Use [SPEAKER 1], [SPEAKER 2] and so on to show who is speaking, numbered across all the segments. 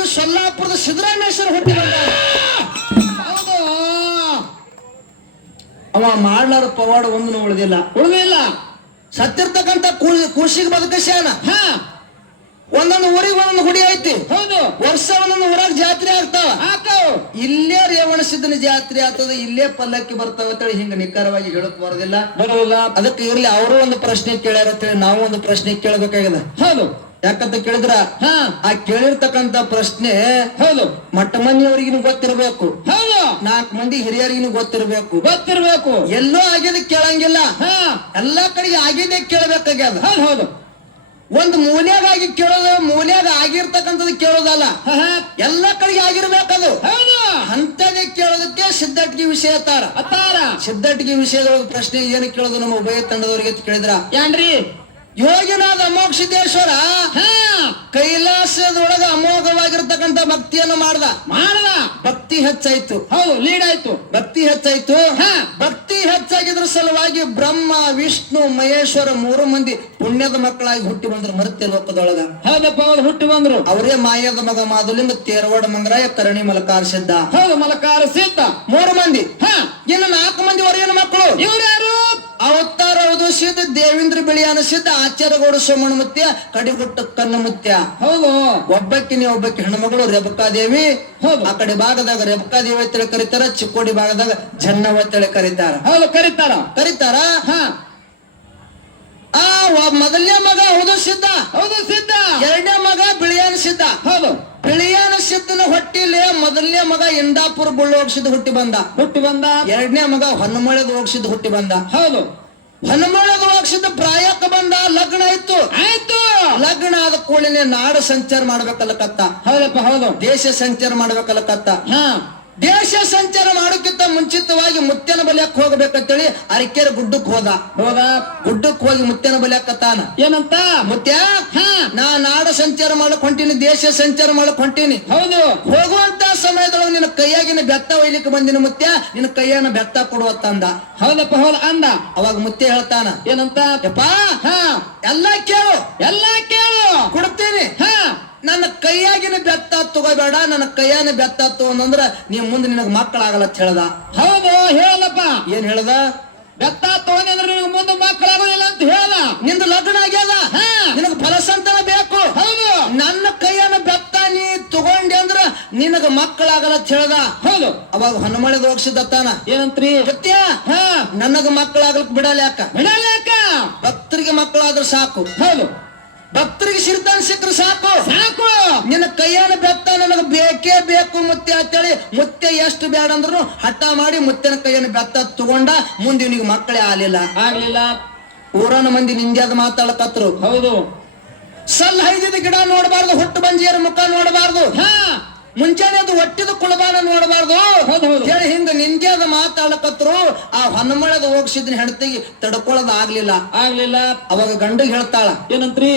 [SPEAKER 1] ವಯಸ್ಸಿಗೆ ಸೊಲ್ಲಾಪುರದ ಸಿದ್ದರಾಮೇಶ್ವರ ಹುಟ್ಟಿ ಬಂದ
[SPEAKER 2] ಹೌದು.
[SPEAKER 1] ಅವ ಮಾಡ್ಲಾರ ಪವಾಡ ಒಂದು ಉಳಿದಿಲ್ಲ.
[SPEAKER 2] ಉಳಿದಿಲ್ಲ
[SPEAKER 1] ಸತ್ತಿರ್ತಕ್ಕಂತ ಕೂ- ಕೂಸಿಗೆ ಹ
[SPEAKER 2] ಹಾ.
[SPEAKER 1] ಒಂದೊಂದು ಊರಿಗೆ ಒಂದೊಂದು ಹುಡಿ ಐತಿ.
[SPEAKER 2] ಹೌದು.
[SPEAKER 1] ವರ್ಷ ಒಂದೊಂದು ಊರಾಗ ಜಾತ್ರೆ ಆಗ್ತಾವ.
[SPEAKER 2] ಹಾಕವು
[SPEAKER 1] ಇಲ್ಲೇ ರೇವಣಸಿದ್ದನ ಜಾತ್ರೆ ಆಗ್ತದ ಇಲ್ಲೇ ಪಲ್ಲಕ್ಕಿ ಬರ್ತಾವ ಅಂತೇಳಿ ಹಿಂಗ ನಿಖರವಾಗಿ ಹೇಳಕ್ ಬರೋದಿಲ್ಲ.
[SPEAKER 2] ಬರೋದಿಲ್ಲ.
[SPEAKER 1] ಅದಕ್ಕೆ ಇರ್ಲಿ ಅವರು ಒಂದು ಪ್ರಶ್ನೆ ಕೇಳ್ಯಾರ ಅಂತೇಳಿ ನಾವು ಒಂದು ಪ್ರಶ್ನೆ ಕೇಳಬೇಕಾಗಿದೆ.
[SPEAKER 2] ಹೌದು.
[SPEAKER 1] ಯಾಕಂತ ಕೇಳಿದ್ರ?
[SPEAKER 2] ಹಾ.
[SPEAKER 1] ಆ ಕೇಳಿರ್ತಕ್ಕಂತ ಪ್ರಶ್ನೆ
[SPEAKER 2] ಹೌದು.
[SPEAKER 1] ಮಟ್ಟ ಮಂದಿಯವರಿಗಿನ ಗೊತ್ತಿರಬೇಕು.
[SPEAKER 2] ಹೌದು.
[SPEAKER 1] ನಾಲ್ಕು ಮಂದಿ ಹಿರಿಯರಿಗಿನ ಗೊತ್ತಿರಬೇಕು.
[SPEAKER 2] ಗೊತ್ತಿರಬೇಕು.
[SPEAKER 1] ಎಲ್ಲೋ ಆಗಿದೆ ಕೇಳಂಗಿಲ್ಲ.
[SPEAKER 2] ಹಾ.
[SPEAKER 1] ಎಲ್ಲಾ ಕಡೆಗೆ ಆಗಿದೆ ಕೇಳಬೇಕಾಗ್ಯದ.
[SPEAKER 2] ಹೌದು ಹೌದು.
[SPEAKER 1] ಒಂದು ಮೂಲ್ಯಾಗಾಗಿ ಕೇಳೋದು ಮೂಲ್ಯಾಗ ಆಗಿರ್ತಕ್ಕಂಥದ್ದು ಕೇಳೋದಲ್ಲ. ಎಲ್ಲಾ ಕಡೆಗೆ ಆಗಿರ್ಬೇಕದು. ಅಂತದೇ ಕೇಳೋದಕ್ಕೆ ಸಿದ್ಧಟ್ಗಿ ವಿಷಯ ತಾರ. ಸಿದ್ಧಟ್ಗಿ ವಿಷಯಗಳ ಪ್ರಶ್ನೆ ಏನು ಕೇಳೋದು ನಮ್ಮ ಉಭಯ ತಂಡದವರಿಗೆ ಕೇಳಿದ್ರ?
[SPEAKER 2] ಏನ್ರಿ?
[SPEAKER 1] ಯೋಗಿನಾದ
[SPEAKER 2] ಹಾ.
[SPEAKER 1] ಕೈಲಾಸದೊಳಗ ಅಮೋಘವಾಗಿರ್ತಕ್ಕಂಥ ಭಕ್ತಿಯನ್ನು ಮಾಡ್ದ.
[SPEAKER 2] ಮಾಡ್ದ.
[SPEAKER 1] ಭಕ್ತಿ ಹೆಚ್ಚಾಯ್ತು.
[SPEAKER 2] ಹೌದು ಲೀಡ್ ಆಯ್ತು.
[SPEAKER 1] ಭಕ್ತಿ ಹೆಚ್ಚಾಯ್ತು.
[SPEAKER 2] ಹಾ.
[SPEAKER 1] ಭಕ್ತಿ ಹೆಚ್ಚಾಗಿದ್ರ ಸಲುವಾಗಿ ಬ್ರಹ್ಮ ವಿಷ್ಣು ಮಹೇಶ್ವರ ಮೂರು ಮಂದಿ ಪುಣ್ಯದ ಮಕ್ಕಳಾಗಿ ಹುಟ್ಟಿ ಬಂದ್ರು ಮರ್ತ್ಯ ಲೋಕದೊಳಗ.
[SPEAKER 2] ಹೌದಪ್ಪ ಅವ್ರು ಹುಟ್ಟಿ ಬಂದ್ರು.
[SPEAKER 1] ಅವರೇ ಮಾಯದ ಮಗ ಮಾದುಲಿಂಗ ತೇರವಾಡ ಮಂಗರಾಯ ಕರಣಿ ಮಲಕಾರ ಸಿದ್ಧ
[SPEAKER 2] ಹೌದು ಮಲಕಾರ ಸಿದ್ಧ
[SPEAKER 1] ಮೂರು ಮಂದಿ.
[SPEAKER 2] ಹ.
[SPEAKER 1] ಇನ್ನು ನಾಲ್ಕು ಮಂದಿ ಹೊರಗಿನ ಮಕ್ಕಳು.
[SPEAKER 2] ಇವ್ರ್ಯಾರು
[SPEAKER 1] ಅವತಾರ ಹೌದು ಸಿದ್ಧ ದೇವೇಂದ್ರ ಬಿಳಿಯಾನ ಸಿದ್ಧ ಆಚಾರ್ಯಗೌಡ ಸೋಮಣ ಮುತ್ಯ ಕಡಿಗುಟ್ಟ ಕನ್ನ ಮುತ್ಯ.
[SPEAKER 2] ಹೌದು
[SPEAKER 1] ಒಬ್ಬಕ್ಕಿನಿ ಒಬ್ಬಕ್ಕೆ ಹೆಣ್ಮಗಳು ರೇಬಕಾದೇವಿ
[SPEAKER 2] ಹೌದು.
[SPEAKER 1] ಆ ಕಡೆ ಭಾಗದಾಗ ರೇಬಕಾದೇವಿ ಅಂತೇಳಿ ಕರೀತಾರ ಚಿಕ್ಕೋಡಿ ಭಾಗದಾಗ ಜನ್ನವ ಅಂತೇಳಿ ಕರೀತಾರ.
[SPEAKER 2] ಹೌದು ಕರೀತಾರ.
[SPEAKER 1] ಕರೀತಾರ?
[SPEAKER 2] ಹಾ.
[SPEAKER 1] ಆ ಮೊದಲನೇ ಮಗ ಹೌದು ಸಿದ್ಧ
[SPEAKER 2] ಹೌದು ಸಿದ್ಧ
[SPEAKER 1] ಎರಡನೇ ಮಗ ಬಿಳಿಯಾನ ಸಿದ್ಧ
[SPEAKER 2] ಹೌದು.
[SPEAKER 1] ಬಿಳಿಯಾನ ಸಿದ್ಧನ ಹೊಟ್ಟಿಲಿ ಮೊದಲನೇ ಮಗ ಇಂದಾಪುರ ಬುಳ್ಳೋಗ್ಸಿದ್ ಹುಟ್ಟಿ ಬಂದ.
[SPEAKER 2] ಹುಟ್ಟಿ ಬಂದ?
[SPEAKER 1] ಎರಡನೇ ಮಗ ಹೊನ್ನಮಳೆದ ಹೋಗ್ಸಿದ್ ಹುಟ್ಟಿ ಬಂದ.
[SPEAKER 2] ಹೌದು.
[SPEAKER 1] ಹೊನ್ನಮಳೆದ ಹೋಗ್ಸಿದ ಪ್ರಾಯಕ್ಕೆ ಬಂದ ಲಗ್ನ ಆಯ್ತು.
[SPEAKER 2] ಆಯ್ತು.
[SPEAKER 1] ಲಗ್ನ ಆದ ಕೂಡಲೇ ನಾಡ ಸಂಚಾರ ಮಾಡ್ಬೇಕಲ್ಲಕತ್ತ
[SPEAKER 2] ಹೌದಪ್ಪ ಹೌದು.
[SPEAKER 1] ದೇಶ ಸಂಚಾರ ಮಾಡ್ಬೇಕಲ್ಲಕತ್ತ
[SPEAKER 2] ಹಾ.
[SPEAKER 1] ದೇಶ ಸಂಚಾರ ಮಾಡೋಕ್ಕಿಂತ ಮುಂಚಿತವಾಗಿ ಮುತ್ಯನ ಬಲಿಯಕ್ಕೆ ಹೋಗ್ಬೇಕಂತೇಳಿ ಅರಕೆರೆ ಗುಡ್ಡಕ್ಕೆ ಹೋದ.
[SPEAKER 2] ಹೋದ?
[SPEAKER 1] ಗುಡ್ಡಕ್ಕೆ ಹೋಗಿ ಮುತ್ಯನ ಬಲಿಯಕ್ಕತ್ತಾನ
[SPEAKER 2] ಏನಂತ?
[SPEAKER 1] ಮುತ್ಯ?
[SPEAKER 2] ಹಾ.
[SPEAKER 1] ನಾ ನಾಡ ಸಂಚಾರ ಮಾಡಕ್ ಹೊಂಟೀನಿ ದೇಶ ಸಂಚಾರ ಮಾಡಕ್ ಹೊಂಟೀನಿ.
[SPEAKER 2] ಹೌದು.
[SPEAKER 1] ಹೋಗುವಂತ ಸಮಯದೊಳಗೆ ನಿನ್ನ ಕೈಯಾಗಿನ ಬೆತ್ತ ಒಯ್ಲಿಕ್ಕೆ ಬಂದಿನ ಮುತ್ಯ ನಿನ್ನ ಕೈಯನ್ನ ಬೆತ್ತ ಕೊಡುವತ್ತಂದ
[SPEAKER 2] ಹೌದಪ್ಪ ಹೌದ ಅಂದ.
[SPEAKER 1] ಅವಾಗ ಮುತ್ಯ ಹೇಳ್ತಾನ
[SPEAKER 2] ಏನಂತ?
[SPEAKER 1] ಎಲ್ಲ ಕೇಳು.
[SPEAKER 2] ಎಲ್ಲಾ ಕೇಳು.
[SPEAKER 1] ಕೊಡ್ತೀನಿ
[SPEAKER 2] ಹಾ.
[SPEAKER 1] ನನ್ನ ಕೈಯಾಗಿನ ಬೆತ್ತ ತಗೋಬೇಡ ನನ್ನ ಕೈಯಾನ ಬೆತ್ತ ತಗೊಂಡ್ರ ನೀ ಮುಂದೆ ನಿನಗ ಮಕ್ಕಳಾಗಲ್ಲ ಅಂತ ಹೇಳ್ದ.
[SPEAKER 2] ಹೌದು ಹೇಳಪ್ಪ.
[SPEAKER 1] ಏನ್ ಹೇಳ್ದ?
[SPEAKER 2] ಬೆತ್ತ ತಗೊಂಡ್ರೆ ನಿನಗೆ ಮುಂದೆ ಮಕ್ಕಳಾಗೋದಿಲ್ಲ ಅಂತ ಹೇಳ
[SPEAKER 1] ನಿಂದ ಲಗ್ನ ಆಗ್ಯದ?
[SPEAKER 2] ಹಾ.
[SPEAKER 1] ನಿನಗ ಫಲಸಂತನ ಬೇಕು?
[SPEAKER 2] ಹೌದು.
[SPEAKER 1] ನನ್ನ ಕೈಯನ್ನ ಬೆತ್ತ ನೀ ತಗೊಂಡೆ ಅಂದ್ರ ನಿನಗ ಮಕ್ಕಳಾಗಲ್ಲ ಅಂತ ಹೇಳ್ದ.
[SPEAKER 2] ಹೌದು.
[SPEAKER 1] ಅವಾಗ ಹೊನ್ನಮಳೆದ ಹೋಗ್ಸಿದ್ದತ್ತಾನ
[SPEAKER 2] ಏನಂತ್ರಿ?
[SPEAKER 1] ಸತ್ಯ?
[SPEAKER 2] ಹಾ.
[SPEAKER 1] ನನಗ ಮಕ್ಕಳಾಗಲಕ್ ಬಿಡಲ್ಲ ಯಾಕ?
[SPEAKER 2] ಬಿಡಲ್ಯಾಕ
[SPEAKER 1] ಭಕ್ತರಿಗೆ ಮಕ್ಕಳಾದ್ರ ಸಾಕು.
[SPEAKER 2] ಹೌದು.
[SPEAKER 1] ಭಕ್ತರಿಗೆ ಶಿರ್ದಾನ ಸಿಕ್ಕರು ಸಾಕು.
[SPEAKER 2] ಸಾಕು.
[SPEAKER 1] ನಿನ್ನ ಕೈಯಾನ ಬೆತ್ತ ನನಗೆ ಬೇಕೇ ಬೇಕು ಮುತ್ತೆ ಅಂತೇಳಿ ಮುತ್ತೆ ಎಷ್ಟು ಬೇಡ ಅಂದ್ರು ಹಠ ಮಾಡಿ ಮುತ್ತಿನ ಕೈಯನ್ನು ಬೆತ್ತ ತಗೊಂಡ ಮುಂದೆ ಇವನಿಗೆ ಮಕ್ಕಳೇ ಆಲಿಲ್ಲ
[SPEAKER 2] ಆಗ್ಲಿಲ್ಲ.
[SPEAKER 1] ಊರನ ಮಂದಿ ನಿಂದ್ಯಾದ ಮಾತಾಡಕತ್ರು
[SPEAKER 2] ಹೌದು.
[SPEAKER 1] ಸಲ್ ಹೈದಿದ ಗಿಡ ನೋಡಬಾರ್ದು ಹುಟ್ಟು ಬಂಜಿಯರ ಮುಖ ನೋಡಬಾರ್ದು.
[SPEAKER 2] ಹಾ.
[SPEAKER 1] ಮುಂಜಾನೆ ಅದು ಒಟ್ಟಿದ ಕುಳಬಾನ ನೋಡಬಾರ್ದು.
[SPEAKER 2] ಹೌದು ಹೌದು.
[SPEAKER 1] ಹೇಳಿ ಹಿಂಗ ಅದು ಮಾತಾಡಕತ್ರು ಆ ಹೊನ್ನಮಳದ ಹೋಗ್ಸಿದ್ನ ಹೆಂಡತಿಗೆ ತಡ್ಕೊಳ್ಳೋದು ಆಗ್ಲಿಲ್ಲ.
[SPEAKER 2] ಆಗ್ಲಿಲ್ಲ
[SPEAKER 1] ಅವಾಗ ಗಂಡಿಗೆ ಹೇಳ್ತಾಳ
[SPEAKER 2] ಏನಂತ್ರಿ?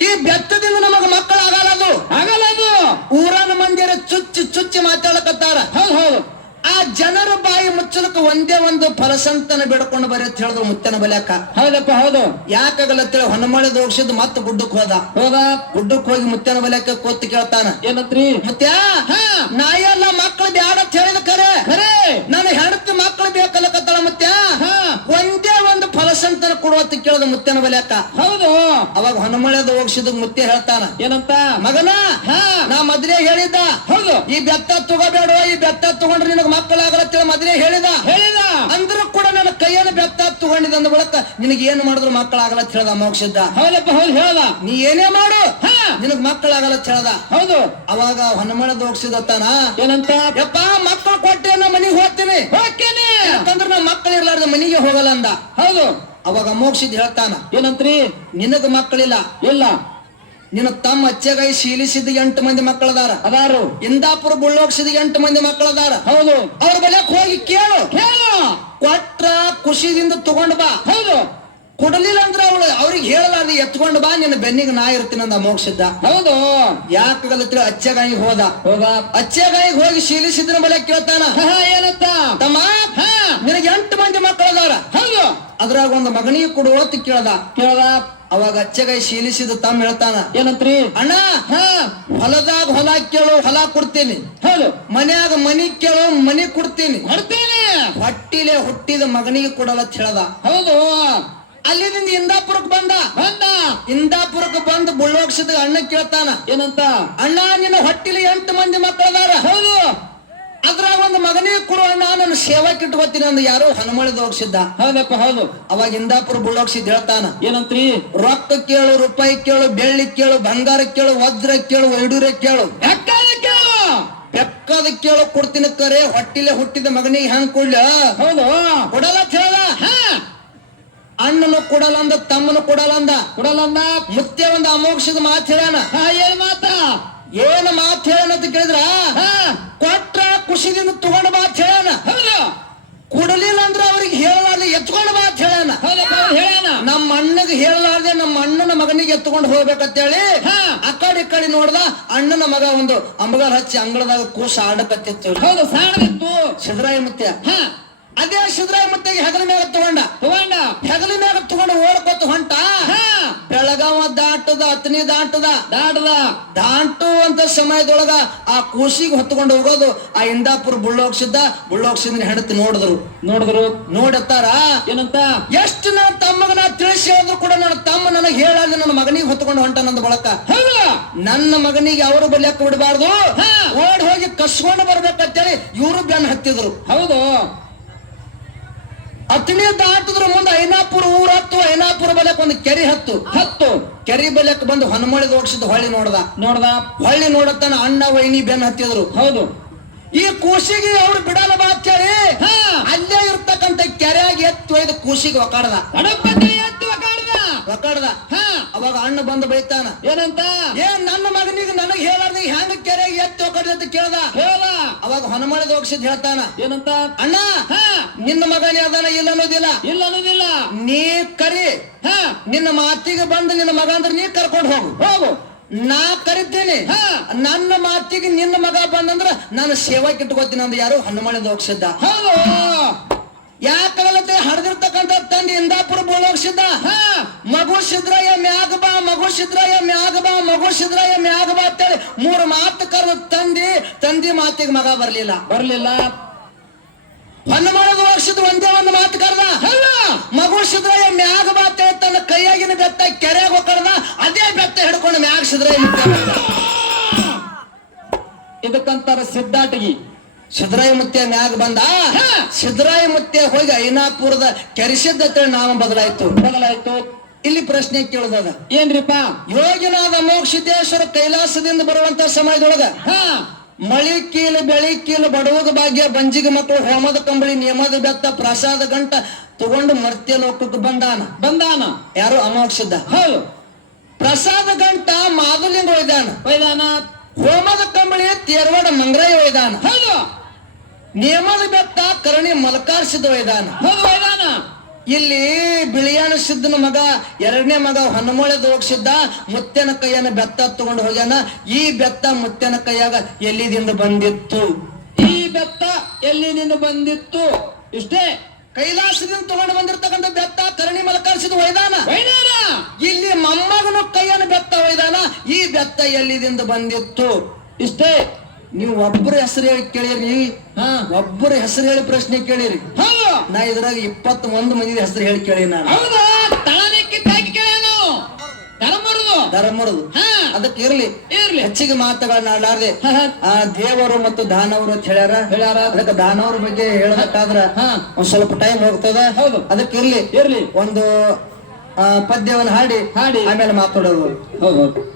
[SPEAKER 1] ಈ ಬೆತ್ತದಿಂದ ನಮಗ ಮಕ್ಕಳಾಗಲ್ಲದು
[SPEAKER 2] ಆಗಲ್ಲ ಅದು.
[SPEAKER 1] ಊರನ ಮಂದಿರ ಚುಚ್ಚಿ ಚುಚ್ಚಿ ಮಾತಾಡಕತ್ತಾರ
[SPEAKER 2] ಹೌದು ಹೌದು.
[SPEAKER 1] ಆ ಜನರ ಬಾಯಿ ಮುಚ್ಚಲಕ್ಕೆ ಒಂದೇ ಒಂದು ಫಲಸಂತನ ಬಿಡ್ಕೊಂಡು ಬರೀ ಅಂತ ಹೇಳಿದ್ರು ಮುತ್ತನ ಬಲ್ಯಾಕ.
[SPEAKER 2] ಹೌದಪ್ಪ ಹೌದು.
[SPEAKER 1] ಯಾಕಾಗಲ್ಲ ತಿಳಿ ಹೊನ್ನಮಳೆದ ದೋಷದ್ ಮತ್ತೆ ಗುಡ್ಡಕ್ ಹೋದ.
[SPEAKER 2] ಹೋದ?
[SPEAKER 1] ಗುಡ್ಡಕ್ ಹೋಗಿ ಮುತ್ತನ ಬಲಿಯಾಕ ಕೂತ್ ಕೇಳ್ತಾನ.
[SPEAKER 2] ಏನತ್ರಿ?
[SPEAKER 1] ಮುತ್ಯ
[SPEAKER 2] ಹಾ
[SPEAKER 1] ನಾ ಎಲ್ಲ ಮಕ್ಕಳು ಬ್ಯಾಡ ಅಂತ ಹೇಳಿದ ಕರೆ.
[SPEAKER 2] ಕರೆ.
[SPEAKER 1] ನನ್ನ ಹೆಂಡತಿ ಮಕ್ಕಳು ಬೇಕಲ್ಲ ಮುತ್ಯ
[SPEAKER 2] ಹಾ.
[SPEAKER 1] ಒಂದೇ ಒಂದು ಫಲಸಂತನ ಕೊಡುವತ್ತ ಕೇಳದ ಮುತ್ತನ ಬಲಿಯಾಕ.
[SPEAKER 2] ಹೌದು.
[SPEAKER 1] ಅವಾಗ ಹೊನ್ನಮಳೆದ ಹೋಗ್ಸಿದ ಮುತ್ತೆ ಹೇಳ್ತಾನ.
[SPEAKER 2] ಏನಂತ?
[SPEAKER 1] ಮಗನ
[SPEAKER 2] ಹಾ.
[SPEAKER 1] ನಾ ಮೊದಲೇ ಹೇಳಿದ್ದ.
[SPEAKER 2] ಹೌದು.
[SPEAKER 1] ಈ ಬೆತ್ತ ತಗೋಬೇಡ ಈ ಬೆತ್ತ ತಗೊಂಡ್ರೆ ನಿನಗ ಮಕ್ಕಳಾಗಲ್ಲ ಮೊದಲೇ ಹೇಳಿದ.
[SPEAKER 2] ಹೇಳಿದ.
[SPEAKER 1] ಅಂದ್ರೂ ಕೂಡ ನನ್ನ ಕೈಯನ್ನು ಬೆತ್ತ ತಗೊಂಡಿದ್ದ ಅಂದ ಬಳಕ ನಿನಗೆ ಏನು ಮಾಡಿದ್ರು ಮಕ್ಕಳಾಗಲತ್ ಹೇಳ್ದ ಮೋಕ್ಷಿದ್ದ.
[SPEAKER 2] ಹೌದಪ್ಪ ಹೌದು ಹೇಳ್ದ.
[SPEAKER 1] ನೀ ಏನೇ ಮಾಡು.
[SPEAKER 2] ಹಾ.
[SPEAKER 1] ನಿನಗ್ ಮಕ್ಕಳಾಗಲ್ಲ ಅಂತ ಹೇಳ್ದ.
[SPEAKER 2] ಹೌದು.
[SPEAKER 1] ಅವಾಗ ಹೊನ್ನಮಳದ ಹೋಗ್ಸಿದತ್ತಾನ.
[SPEAKER 2] ಏನಂತ?
[SPEAKER 1] ಯಪ್ಪ ಮಕ್ಕಳು ಕೊಟ್ಟೆ ನಾ ಮನಿಗೆ ಹೋಗ್ತೀನಿ.
[SPEAKER 2] ಹೋಗ್ತೇನೆ.
[SPEAKER 1] ಯಾಕಂದ್ರೆ ನಾ ಮಕ್ಕಳು ಇರ್ಲಾರ್ದ ಮನಿಗೆ ಹೋಗಲ್ಲ ಅಂದ.
[SPEAKER 2] ಹೌದು.
[SPEAKER 1] ಅವಾಗ ಮೋಕ್ಷಿದ್ ಹೇಳ್ತಾನ.
[SPEAKER 2] ಏನಂತ್ರಿ?
[SPEAKER 1] ನಿನಗ ಮಕ್ಕಳಿಲ್ಲ.
[SPEAKER 2] ಇಲ್ಲ.
[SPEAKER 1] ನಿನ್ನ ತಮ್ಮ ಅಚ್ಚೆಗೈ ಶೀಲಿಸಿದ ಎಂಟು ಮಂದಿ ಮಕ್ಕಳದಾರ.
[SPEAKER 2] ಅದಾರು.
[SPEAKER 1] ಇಂದಾಪುರ ಬುಳ್ಳೋಗ್ಸಿದ ಎಂಟು ಮಂದಿ ಮಕ್ಕಳದಾರ.
[SPEAKER 2] ಹೌದು.
[SPEAKER 1] ಅವ್ರ ಬಲ್ಯಾಕ್ ಹೋಗಿ ಕೇಳು.
[SPEAKER 2] ಕೇಳು.
[SPEAKER 1] ಕೊಟ್ರ ಖುಷಿದಿಂದ ತಗೊಂಡ್ ಬಾ.
[SPEAKER 2] ಹೌದು.
[SPEAKER 1] ಕೊಡಲಿಲ್ಲ ಅಂದ್ರೆ ಅವಳು ಅವ್ರಿಗೆ ಹೇಳಲಾರ್ದು ಎತ್ಕೊಂಡು ಬಾ ನಿನ್ನ ಬೆನ್ನಿಗೆ ನಾ ಇರ್ತೀನಿ ಅಂದ ಮೋಕ್ಷಿದ್ದ.
[SPEAKER 2] ಹೌದು.
[SPEAKER 1] ಯಾಕಲ್ಲ ಅಚ್ಚಗಾಯಿ ಹೋದ.
[SPEAKER 2] ಹೋಗ.
[SPEAKER 1] ಅಚ್ಚಗಾಯಿಗೆ ಹೋಗಿ ಶೀಲಿಸಿದ್ರ ಬಲೆ ಕೇಳ್ತಾನ?
[SPEAKER 2] ಏನತ್ತ
[SPEAKER 1] ತಮ್ಮ
[SPEAKER 2] ಹಾ.
[SPEAKER 1] ನಿನಗೆ ಎಂಟು ಮಂದಿ ಮಕ್ಕಳದಾರ
[SPEAKER 2] ಹೌದು.
[SPEAKER 1] ಅದ್ರಾಗ ಒಂದು ಮಗನಿಗೆ ಕೊಡು ಅಂತ ಕೇಳ್ದ.
[SPEAKER 2] ಕೇಳ್ದ.
[SPEAKER 1] ಅವಾಗ ಅಚ್ಚಗಾಯಿ ಶೀಲಿಸಿದ ತಮ್ಮ ಹೇಳ್ತಾನ.
[SPEAKER 2] ಏನಂತ್ರಿ?
[SPEAKER 1] ಅಣ್ಣ
[SPEAKER 2] ಹಾ.
[SPEAKER 1] ಹೊಲದಾಗ ಹೊಲ ಕೇಳು ಹೊಲ ಕೊಡ್ತೀನಿ.
[SPEAKER 2] ಹೌದು.
[SPEAKER 1] ಮನ್ಯಾಗ ಮನಿ ಕೇಳು ಮನಿ ಕೊಡ್ತೀನಿ.
[SPEAKER 2] ಹೊಡ್ತೀನಿ
[SPEAKER 1] ಹೊಟ್ಟಿಲೆ ಹುಟ್ಟಿದ ಮಗನಿಗೆ ಕೊಡಲ್ಲ ಅಂತ ಹೇಳ್ದ.
[SPEAKER 2] ಹೌದು.
[SPEAKER 1] ಅಲ್ಲಿದಿಂದ ಇಂದಾಪುರಕ್ಕೆ ಬಂದ.
[SPEAKER 2] ಬಂದ.
[SPEAKER 1] ಇಂದಾಪುರಕ್ಕೆ ಬಂದು ಬುಳ್ಳೋಕ್ಷದ ಅಣ್ಣ ಕೇಳ್ತಾನ.
[SPEAKER 2] ಏನಂತ?
[SPEAKER 1] ಅಣ್ಣ ನಿನ್ನ ಹೊಟ್ಟಿಲಿ ಎಂಟು ಮಂದಿ ಮಕ್ಕಳದಾರ.
[SPEAKER 2] ಹೌದು.
[SPEAKER 1] ಅದ್ರಾಗ ಒಂದು ಮಗನಿಗೆ ಕೊಡು ಅಣ್ಣ ನಾನು ಸೇವಕ್ಕೆ ಇಟ್ಕೋತೀನಿ ಅಂದ ಯಾರೋ ಹನುಮಳಿದ ಹೋಗ್ಸಿದ್ದ.
[SPEAKER 2] ಹೌದಪ್ಪ ಹೌದು.
[SPEAKER 1] ಅವಾಗ ಇಂದಾಪುರ ಬುಳ್ಳೋಗ್ಸಿದ್ ಹೇಳ್ತಾನ.
[SPEAKER 2] ಏನಂತ್ರಿ?
[SPEAKER 1] ರೊಕ್ಕ ಕೇಳು ರೂಪಾಯಿ ಕೇಳು ಬೆಳ್ಳಿ ಕೇಳು ಬಂಗಾರ ಕೇಳು ವಜ್ರ ಕೇಳು ವೈಡೂರ್ಯ ಕೇಳು. ಬೆಕ್ಕದ ಕೇಳು. ಕೊಡ್ತೀನಿ ಕರೆ ಹೊಟ್ಟಿಲೆ ಹುಟ್ಟಿದ ಮಗನಿಗೆ ಹೆಂಗ್ ಕೊಡ್ಲ?
[SPEAKER 2] ಹೌದು.
[SPEAKER 1] ಕೊಡಲ್ಲ
[SPEAKER 2] ಕೇಳ
[SPEAKER 1] ಅಣ್ಣನು ಕೊಡಲಂದ ತಮ್ಮನು ಕೊಡಲಂದ. ಅಂದ
[SPEAKER 2] ಕೊಡಲ್ಲಂದ
[SPEAKER 1] ಮುತ್ತೆ ಒಂದು ಅಮೋಕ್ಷದ ಮಾತು ಹೇಳ್ಯಾನ.
[SPEAKER 2] ಹಾ ಏನ್ ಮಾತ?
[SPEAKER 1] ಏನು ಮಾತು ಹೇಳ್ಯಾನ ಅಂತ ಕೇಳಿದ್ರ?
[SPEAKER 2] ಹಾ.
[SPEAKER 1] ಕೊಟ್ರ ಖುಷಿದಿಂದ ತಗೊಂಡ ಮಾತು ಹೇಳ್ಯಾನ. ಕೊಡಲಿಲ್ಲ ಅಂದ್ರೆ ಅವ್ರಿಗೆ ಹೇಳಲಾರ್ದೆ ಎತ್ಕೊಂಡ ಮಾತು ಹೇಳ್ಯಾನ.
[SPEAKER 2] ಹೇಳ್ಯಾನ.
[SPEAKER 1] ನಮ್ಮ ಅಣ್ಣಗೆ ಹೇಳಲಾರ್ದೆ ನಮ್ಮ ಅಣ್ಣನ ಮಗನಿಗೆ ಎತ್ಕೊಂಡು ಹೋಗ್ಬೇಕಂತೇಳಿ. ಆ ಕಡೆ ಈ ಕಡೆ ನೋಡ್ದ ಅಣ್ಣನ ಮಗ ಒಂದು ಅಂಬಗಾಲ್ ಹಚ್ಚಿ ಅಂಗಳದಾಗ ಕೂಸ ಆಡಕತ್ತಿತ್ತು.
[SPEAKER 2] ಹೌದು ಸಾಣದಿತ್ತು
[SPEAKER 1] ಸಿದ್ದರಾಯ ಮುತ್ಯ.
[SPEAKER 2] ಹಾ.
[SPEAKER 1] ಅದೇ ಸಿದ್ದರಾಯ ಮತ್ತೆ ಹೆಗಲ ಮ್ಯಾಗ ತಗೊಂಡ.
[SPEAKER 2] ತಗೊಂಡ.
[SPEAKER 1] ಹೆಗಲ ಮ್ಯಾಗ ತಗೊಂಡು ಓಡ್ಕೊತ ಹೊಂಟ.
[SPEAKER 2] ಹಾ.
[SPEAKER 1] ಬೆಳಗಾವ ದಾಟದ ಹತ್ತನೇ ದಾಟದ.
[SPEAKER 2] ದಾಟದ.
[SPEAKER 1] ದಾಟುವಂತ ಸಮಯದೊಳಗ ಆ ಕೂಸಿಗೆ ಹೊತ್ಕೊಂಡು ಹೋಗೋದು ಆ ಇಂದಾಪುರ ಬುಳ್ಳೋಗ್ಸಿದ್ದ ಬುಳ್ಳೋಗ್ಸಿದ ಹೆಂಡತಿ ನೋಡಿದ್ರು.
[SPEAKER 2] ನೋಡಿದ್ರು.
[SPEAKER 1] ನೋಡತ್ತಾರ
[SPEAKER 2] ಏನಂತ?
[SPEAKER 1] ಎಷ್ಟು ನನ್ನ ತಮ್ಮಗ ನಾ ತಿಳಿಸಿ ಹೋದ್ರು ಕೂಡ ನನ್ನ ತಮ್ಮ ನನಗೆ ಹೇಳಾದ ನನ್ನ ಮಗನಿಗೆ ಹೊತ್ಕೊಂಡು ಹೊಂಟ ನಂದು ಬಳಕ. ನನ್ನ ಮಗನಿಗೆ ಅವರು ಬಲಿಯಕ್ಕೆ ಬಿಡಬಾರ್ದು?
[SPEAKER 2] ಹಾ.
[SPEAKER 1] ಓಡ್ ಹೋಗಿ ಕಸ್ಕೊಂಡು ಬರ್ಬೇಕಂತೇಳಿ ಇವರು ಬೆನ್ ಹತ್ತಿದ್ರು.
[SPEAKER 2] ಹೌದು.
[SPEAKER 1] ಅತನೇ ದಾಟಿದ್ರ ಮುಂದೆ ಐನಾಪುರ ಊರ ಹತ್ತು ಐನಾಪುರ ಬಲಕ್ ಒಂದು ಕೆರೆ ಹತ್ತು.
[SPEAKER 2] ಹತ್ತು.
[SPEAKER 1] ಕೆರೆ ಬಲಕ್ ಬಂದು ಹನುಮಳಿ ದೋಕ್ಷದ ಹೊಳ್ಳಿ ನೋಡ್ದ.
[SPEAKER 2] ನೋಡ್ದ.
[SPEAKER 1] ಹೊಳ್ಳಿ ನೋಡತ್ತಾನ ಅಣ್ಣ ವೈನಿ ಬೆನ್ ಹತ್ತಿದ್ರು.
[SPEAKER 2] ಹೌದು.
[SPEAKER 1] ಈ ಕೂಸಿಗೆ ಅವ್ರು ಬಿಡಲ್ಲ ಬಾತ್
[SPEAKER 2] ಕೇಳಿ.
[SPEAKER 1] ಅಲ್ಲೇ ಇರ್ತಕ್ಕಂತ ಕೆರೆಯಾಗಿ ಎತ್ತು ಒಯ್ದು ಕೂಸಿಗೆ ಒಕಾಡ್ದ
[SPEAKER 2] ಗಣಪತಿ ಎತ್ತುವ ಕಾಡ್ದ
[SPEAKER 1] ಒಕಾಡ್ದ ಅವಾಗ ಅಣ್ಣ ಬಂದು ಬೈತಾನ
[SPEAKER 2] ಏನಂತ?
[SPEAKER 1] ಏನ್ ನನ್ನ ಮಗನಿಗೆ ನನಗೆ ಹೇಳಾರ್ದ ಹೆಂಗ ಕೆರೆಗೆ ಎತ್ತು ಒಕ್ಕಡ್ದ ಅಂತ ಕೇಳ್ದ?
[SPEAKER 2] ಹೇಳ
[SPEAKER 1] ಅವಾಗ ಹನುಮಳಿದ ಹೋಗ್ಸಿದ್ ಹೇಳ್ತಾನ
[SPEAKER 2] ಏನಂತ?
[SPEAKER 1] ಅಣ್ಣ
[SPEAKER 2] ಹಾ.
[SPEAKER 1] ನಿನ್ನ ಮಗನೇ ಅದಾನ ಇಲ್ಲ ಅನ್ನೋದಿಲ್ಲ?
[SPEAKER 2] ಇಲ್ಲ ಅನ್ನೋದಿಲ್ಲ.
[SPEAKER 1] ನೀ ಕರಿ.
[SPEAKER 2] ಹಾ.
[SPEAKER 1] ನಿನ್ನ ಮಾತಿಗೆ ಬಂದು ನಿನ್ನ ಮಗ ಅಂದ್ರೆ ನೀ ಕರ್ಕೊಂಡು ಹೋಗು.
[SPEAKER 2] ಹೋಗು.
[SPEAKER 1] ನಾ ಕರಿತೀನಿ.
[SPEAKER 2] ಹಾ.
[SPEAKER 1] ನನ್ನ ಮಾತಿಗೆ ನಿನ್ನ ಮಗ ಬಂದಂದ್ರ ನಾನು ಸೇವಾ ಇಟ್ಕೋತೀನಿ ಅಂದ್ರೆ ಯಾರು ಹನುಮಳಿಂದ ಹೋಗ್ಸಿದ್ದ.
[SPEAKER 2] ಹೌದು.
[SPEAKER 1] ಯಾಕಲ್ಲತ್ತೆ ಹರಿದಿರ್ತಕ್ಕಂಥ ತಂದೆ ಇಂದಾಪುರ ಬೋಳೋಗ್ಸಿದ್ದ
[SPEAKER 2] ಹ
[SPEAKER 1] ಮಗು ಸಿದ್ರಯ್ಯ ಮ್ಯಾಗ ಬಾ ಮಗು ಸಿದ್ರಯ್ಯ ಮ್ಯಾಗ ಬಾ ಮಗು ಸಿದ್ರಯ್ಯ ಮ್ಯಾಗ ಬಾ ಅಂತೇಳಿ ಮೂರು ಮಾತು ಕರೆದು ತಂದಿ ತಂದಿ ಮಾತಿಗೆ ಮಗ ಬರ್ಲಿಲ್ಲ.
[SPEAKER 2] ಬರ್ಲಿಲ್ಲ.
[SPEAKER 1] ಹನುಮಳದ ವರ್ಷದ ಒಂದೇ ಒಂದು ಮಾತು ಕರೆದ?
[SPEAKER 2] ಅಲ್ಲ
[SPEAKER 1] ಮಗು ಸಿದ್ರಯ್ಯ ಮ್ಯಾಗ ಬಾ ಅಂತೇಳಿ ತನ್ನ ಕೈಯಾಗಿನ ಬೆತ್ತ ಕೆರೆಗೆ ಹೋಗ್ಕಳ್ದ ಅದೇ ಬೆತ್ತ ಹಿಡ್ಕೊಂಡು ಮ್ಯಾಗ ಸಿದ್ರಯ್ಯ.
[SPEAKER 2] ಇದಕ್ಕಂತಾರ ಸಿದ್ಧಾಟಗಿ
[SPEAKER 1] ಸಿದ್ರಾಯ ಮುತ್ಯ ಮ್ಯಾಗ ಬಂದ
[SPEAKER 2] ಹಾ.
[SPEAKER 1] ಸಿದ್ರಾಯ ಮುತ್ಯ ಹೋಗಿ ಐನಾಪುರದ ಕೆರೆಸಿದ್ದ ನಾಮ ಬದಲಾಯ್ತು.
[SPEAKER 2] ಬದಲಾಯ್ತು.
[SPEAKER 1] ಇಲ್ಲಿ ಪ್ರಶ್ನೆ ಕೇಳದ
[SPEAKER 2] ಏನ್ರಿಪ್ಪ?
[SPEAKER 1] ಯೋಗಿನಾದ ಮೋಕ್ಷಿದ್ದೇಶ್ವರ ಕೈಲಾಸದಿಂದ ಬರುವಂತ ಸಮಯದೊಳಗ
[SPEAKER 2] ಹಾ.
[SPEAKER 1] ಮಳಿ ಕೀಲು ಬೆಳಿ ಕೀಲು ಬಡವದ ಭಾಗ್ಯ ಬಂಜಿಗೆ ಮಕ್ಕಳು ಹೋಮದ ಕಂಬಳಿ ನಿಯಮದ ಬೆತ್ತ ಪ್ರಸಾದ ಗಂಟ ತಗೊಂಡು ಮರ್ತ್ಯ ಲೋಕಕ್ಕೆ ಬಂದಾನ.
[SPEAKER 2] ಬಂದಾನ.
[SPEAKER 1] ಯಾರು ಅಮೋಕ್ಷಿದ್ದ
[SPEAKER 2] ಹೌದು.
[SPEAKER 1] ಪ್ರಸಾದ ಗಂಟ ಮಾದುಲಿಂಗ ಒಯ್ದಾನ.
[SPEAKER 2] ವೈದಾನ
[SPEAKER 1] ಕಂಬಳಿ ತೇರ್ವಾಡ ಮಂಗ್ರಾಯ ಒಯ್ದಾನ.
[SPEAKER 2] ಹೌದು.
[SPEAKER 1] ನಿಯಮದ ಬೆತ್ತ ಕರಣಿ ಮಲಕಾರ್ಸಿದ ಒಯ್ದಾನ.
[SPEAKER 2] ಹೌದು ವೈದಾನ
[SPEAKER 1] ಇಲ್ಲಿ ಬಿಳಿಯಾನ ಸಿದ್ಧನ ಮಗ ಎರಡನೇ ಮಗ ಹೊನ್ನಮೊಳೆ ಹೋಗ್ಸಿದ್ದ ಮುತ್ತೆನ ಕೈಯನ್ನ ಬೆತ್ತ ತಗೊಂಡು ಹೋಗ್ಯಾನ. ಈ ಬೆತ್ತ ಮುತ್ತೆನ ಕೈಯಾಗ ಎಲ್ಲಿದಿಂದ ಬಂದಿತ್ತು?
[SPEAKER 2] ಈ ಬೆತ್ತ ಎಲ್ಲಿನಿಂದ ಬಂದಿತ್ತು? ಇಷ್ಟೇ.
[SPEAKER 1] ಕೈಲಾಸದಿಂದ ತಗೊಂಡು ಬಂದಿರತಕ್ಕಂಥ ಬೆತ್ತ ಕರಣಿ ಮಲಕರಿಸಿದ ಒಯ್ದಾನ.
[SPEAKER 2] ವೈದಾನ
[SPEAKER 1] ಇಲ್ಲಿ ಮೊಮ್ಮಗನ ಕೈಯನ್ನು ಬೆತ್ತ ಒಯ್ದಾನ. ಈ ಬೆತ್ತ ಎಲ್ಲಿದಿಂದ ಬಂದಿತ್ತು?
[SPEAKER 2] ಇಷ್ಟೇ
[SPEAKER 1] ನೀವು ಒಬ್ಬರ ಹೆಸರು ಹೇಳಿ ಕೇಳಿರಿ.
[SPEAKER 2] ಹಾ.
[SPEAKER 1] ಒಬ್ಬರ ಹೆಸರು ಹೇಳಿ ಪ್ರಶ್ನೆ ಕೇಳಿರಿ. ನಾ ಇದ್ರಾಗ ಇಪ್ಪತ್ತ್ ಒಂದು ಮಂದಿ ಹೆಸರು ಹೇಳಿ ಕೇಳಿ ನಾನು. ಧರ್ಮರದು
[SPEAKER 2] ಹಾ.
[SPEAKER 1] ಅದಕ್ಕೆ ಇರ್ಲಿ.
[SPEAKER 2] ಇರ್ಲಿ.
[SPEAKER 1] ಹೆಚ್ಚಿಗೆ ಮಾತುಗಳನ್ನ ಆಡಾರ್ದೆ. ಆ ದೇವರು ಮತ್ತು ದಾನವರು ಅಂತ ಹೇಳ್ಯಾರ.
[SPEAKER 2] ಹೇಳ್ಯಾರ.
[SPEAKER 1] ಅದಕ್ಕೆ ದಾನವ್ರ ಬಗ್ಗೆ ಹೇಳಬೇಕಾದ್ರ
[SPEAKER 2] ಹಾ.
[SPEAKER 1] ಒಂದ್ ಸ್ವಲ್ಪ ಟೈಮ್ ಹೋಗ್ತದ.
[SPEAKER 2] ಹೌದು.
[SPEAKER 1] ಅದಕ್ಕೆ ಇರ್ಲಿ.
[SPEAKER 2] ಇರ್ಲಿ.
[SPEAKER 1] ಒಂದು ಪದ್ಯವನ್ನು ಹಾಡಿ.
[SPEAKER 2] ಹಾಡಿ.
[SPEAKER 1] ಆಮೇಲೆ ಮಾತಾಡೋದು.
[SPEAKER 2] ಹೌದು.